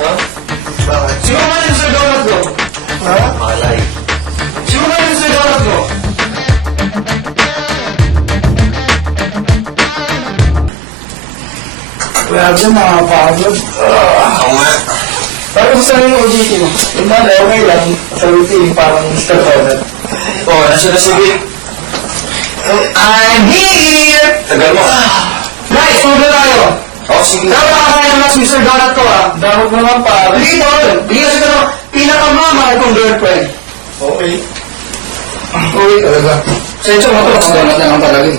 Ha? Bakit? Sino ba yung sa donut ko? Ha? Malay. Sino ba yung sa donut ko? Grabe, makakapagod. Ako nga. Parang gusto nyo yung OJT mo. Yung malay, okay lang. Sa routine, parang Mr. Donut. Oo, nasa na sige. I'm here! Tagal mo. Nice, tuloy tayo. Oo, sige. Dapat nakakaya ng Mr. Donut ko ah. Damot mo nga, pare. Hindi tol. Hindi kasi ito pinakamamahal kong girlfriend. Okay. Okay talaga. Sensyo mo ito, Mr. Donut na lang talaga eh.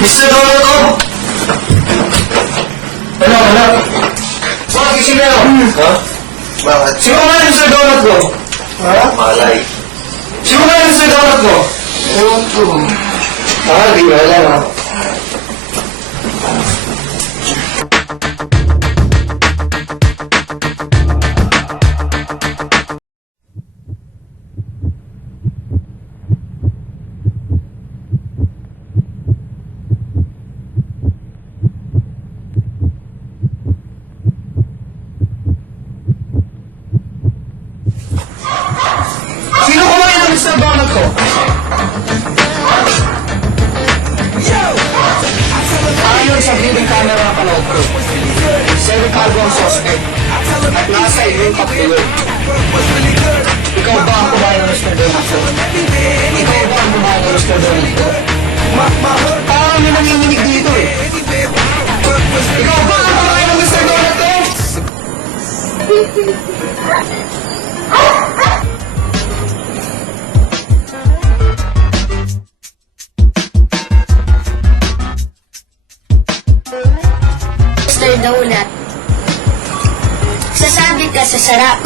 Mr. Donut ko! Wala. Wala, gising na ako. Ha? Bakit? Sino ba yung Mr. Donut ko? Ha? Malay. Sino ba yung Mr. Donut ko? Ewan ko. Di wala na. Sino kumain ng Mr. Donut ko? Ayon sa video camera na panood ko, si Ricardo ang suspect at nasa iyo yung kapilo. Ikaw ba ang kumain ng Mr. Donut ko? Ikaw ba ang kumain ng Mr. Donut ko? Parang may nanginginig dito eh. Ikaw ba ang kumain ng Mr. Donut ko? Mr. Donut. Sasabi ka sa sarap,